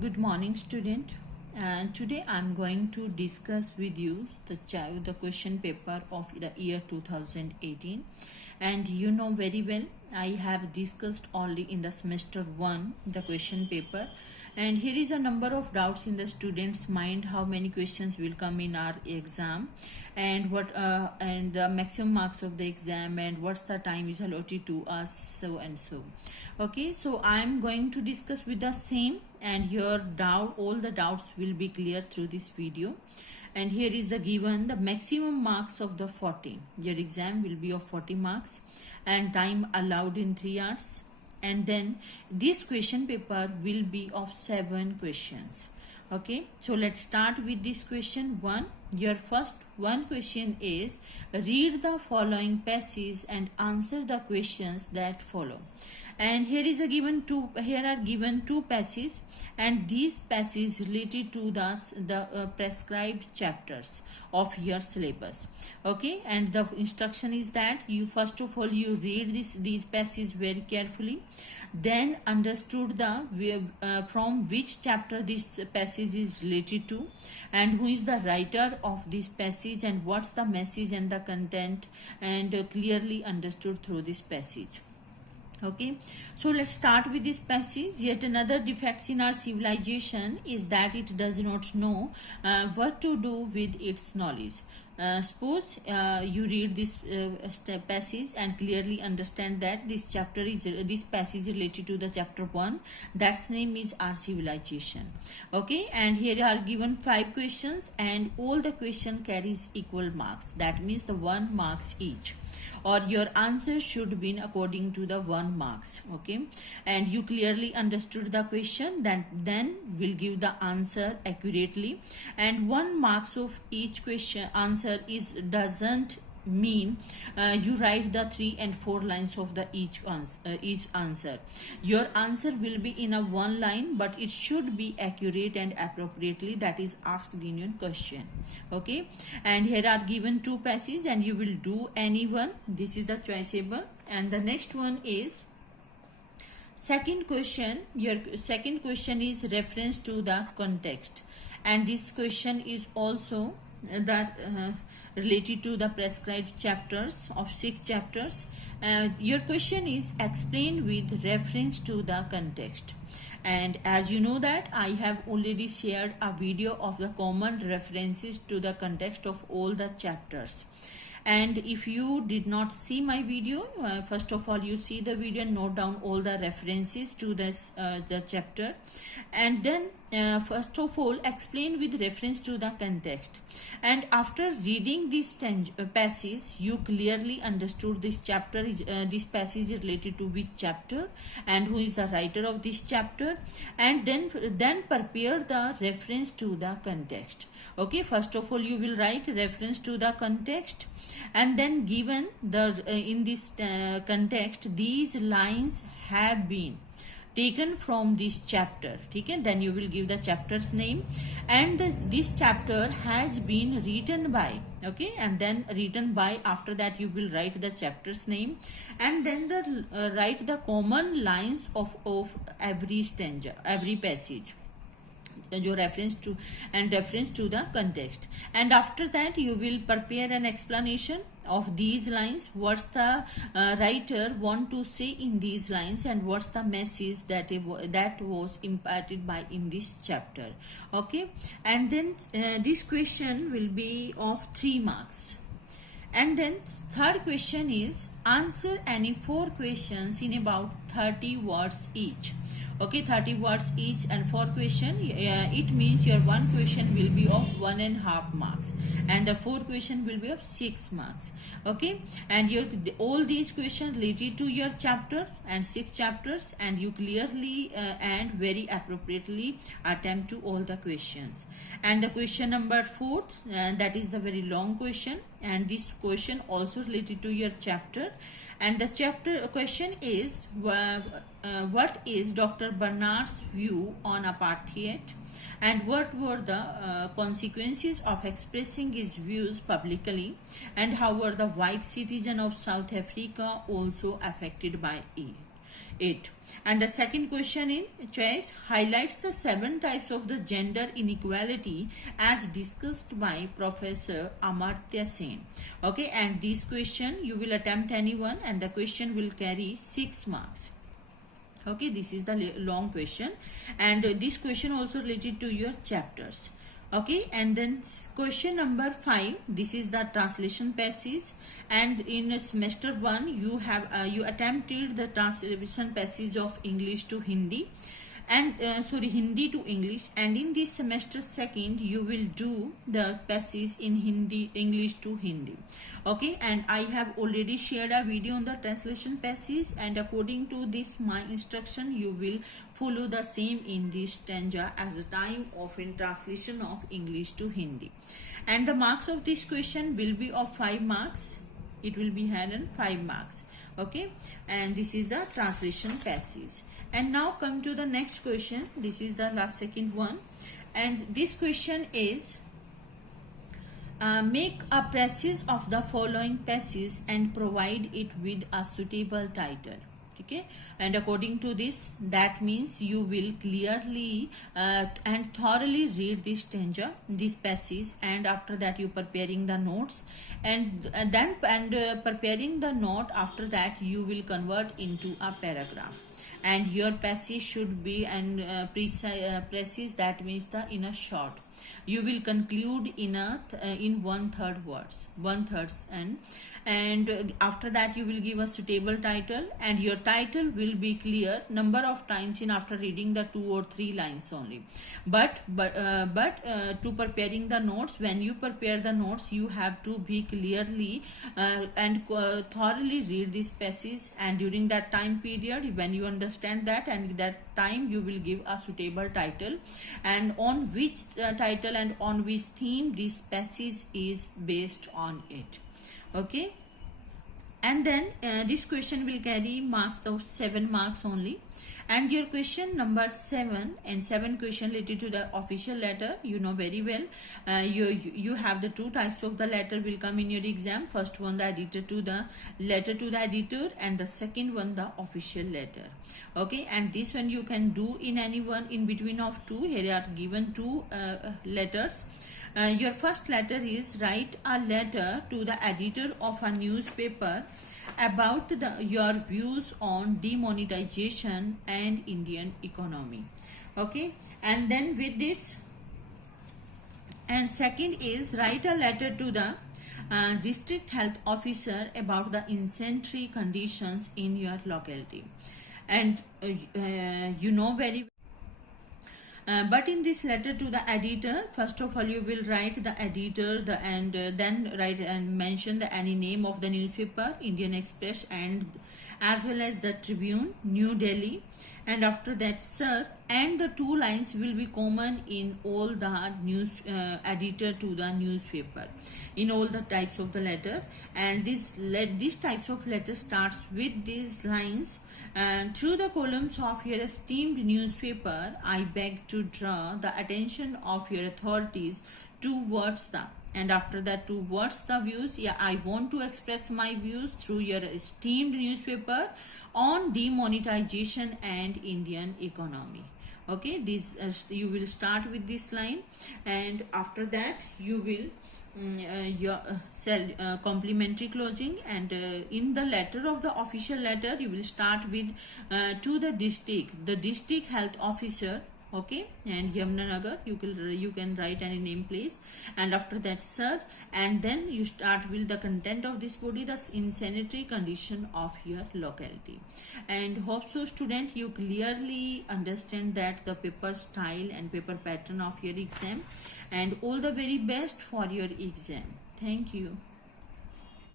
Good morning, student. And today I'm going to discuss with you the question paper of the year 2018. And you know very well, I have discussed only in the semester 1 the question paper. And here is a number of doubts in the student's mind: how many questions will come in our exam, and the maximum marks of the exam, and what's the time is allotted to us, so and so. Okay, so I'm going to discuss with the same, and all the doubts will be clear through this video. And here is the given the maximum marks of the 40. Your exam will be of 40 marks and time allowed in 3 hours. And then this question paper will be of 7 questions. Okay, so let's start with this question 1. Your first one question is: read the following passage and answer the questions that follow. And here are given two passages, and these passages related to the prescribed chapters of your syllabus. Okay, and the instruction is that you first of all you read these passages very carefully, then understood from which chapter this passage is related to, and who is the writer of this passage, and what's the message and the content, and clearly understood through this passage. Okay, so let's start with this passage. Yet another defect in our civilization is that it does not know what to do with its knowledge. Suppose you read this passage and clearly understand that this passage related to the chapter 1. That's name is our civilization. Okay, and here are given 5 questions, and all the question carries equal marks. That means the 1 marks each, or your answer should be according to the 1 marks. Okay, and you clearly understood the question, then will give the answer accurately. And 1 marks of each question answer doesn't mean you write the 3 and 4 lines of the each answer. Your answer will be in a 1 line, but it should be accurate and appropriately that is asked in your question. Okay, and here are given 2 passages, and you will do any one. This is the choiceable. And the next one is second question. Your second question is reference to the context, and this question is also related to the prescribed chapters of 6 chapters. Your question is explained with reference to the context. And as you know that I have already shared a video of the common references to the context of all the chapters. And if you did not see my video, first of all you see the video and note down all the references to the chapter, and then first of all explain with reference to the context. And after reading this passage, you clearly understood this this passage is related to which chapter and who is the writer of this chapter, and then prepare the reference to the context. Okay, first of all you will write reference to the context, and then given in this context these lines have been taken from this chapter. Okay, then you will give the chapter's name, and this chapter has been written by. Okay, and then written by, after that you will write the chapter's name, and then write the common lines of every stanza, every passage, your reference to the context. And after that you will prepare an explanation of these lines, what's the writer want to say in these lines, and what's the message that was imparted by in this chapter. Okay, and then this question will be of 3 marks. And then third question is answer any 4 questions in about 30 words each. Okay, 30 words each and 4 question. It means your 1 question will be of 1.5 marks, and the 4 question will be of 6 marks. Okay, and all these questions related to your chapter and 6 chapters, and you clearly and very appropriately attempt to all the questions. And the question number 4, that is the very long question, and this question also related to your chapter. And the chapter question is what is Dr. Barnard's view on apartheid, and what were the consequences of expressing his views publicly, and how were the white citizens of South Africa also affected by it. it. And the second question in choice highlights the 7 types of the gender inequality as discussed by Professor Amartya Sen. Okay, and this question you will attempt anyone, and the question will carry 6 marks. Okay, this is the long question, and this question also related to your chapters. Okay, and then question number 5, this is the translation passage, and in semester 1 you have you attempted the translation passage of English to Hindi, and Hindi to English, and in this semester second you will do the passage in English to Hindi. Okay, and I have already shared a video on the translation passage, and according to this my instruction you will follow the same in this stanza as the time of in translation of English to Hindi. And the marks of this question will be of 5 marks. It will be had in 5 marks. Okay, and this is the translation passage. And now come to the next question. This is the last second one, and this question is make a passage of the following passage and provide it with a suitable title. Okay, and according to this, that means you will clearly and thoroughly read this stanza, this passage, and after that you preparing the notes, and preparing the note. After that you will convert into a paragraph, and your passage should be precise. That means the in a short. You will conclude in a in 1/3 words, 1/3, and after that you will give a suitable title, and your title will be clear number of times in after reading the 2 or 3 lines only. But to preparing the notes, when you prepare the notes, you have to be clearly and thoroughly read this passage, and during that time period when you understand that, and that time you will give a suitable title, and on which title and on which theme this passage is based on it. Okay, and then this question will carry marks of 7 marks only. And your question number 7 and 7 question related to the official letter, you know very well. You have the 2 types of the letter will come in your exam. First one, the editor to the letter to the editor, and the second one, the official letter. Okay, and this one you can do in any one in between of 2. Here are given 2 letters. Your first letter is write a letter to the editor of a newspaper about your views on demonetization and Indian economy. Okay, and then with this, and second is write a letter to the district health officer about the insanitary conditions in your locality. And you know very well. But in this letter to the editor, first of all you will write the editor, then write and mention the any name of the newspaper, Indian Express, and as well as the Tribune, New Delhi, and after that sir, and the 2 lines will be common in all the news editor to the newspaper in all the types of the letter. And these types of letter starts with these lines. And through the columns of your esteemed newspaper, I beg to draw the attention of your authorities towards the, and after that towards the views. Yeah, I want to express my views through your esteemed newspaper on demonetization and Indian economy. Okay, this you will start with this line, and after that you will your complimentary closing, and in the letter of the official letter you will start with to the district health officer. Okay, and Yamunanagar, you can write any name please, and after that sir, and then you start with the content of this body, the insanitary condition of your locality. And hope so student you clearly understand that the paper style and paper pattern of your exam, and all the very best for your exam. Thank you.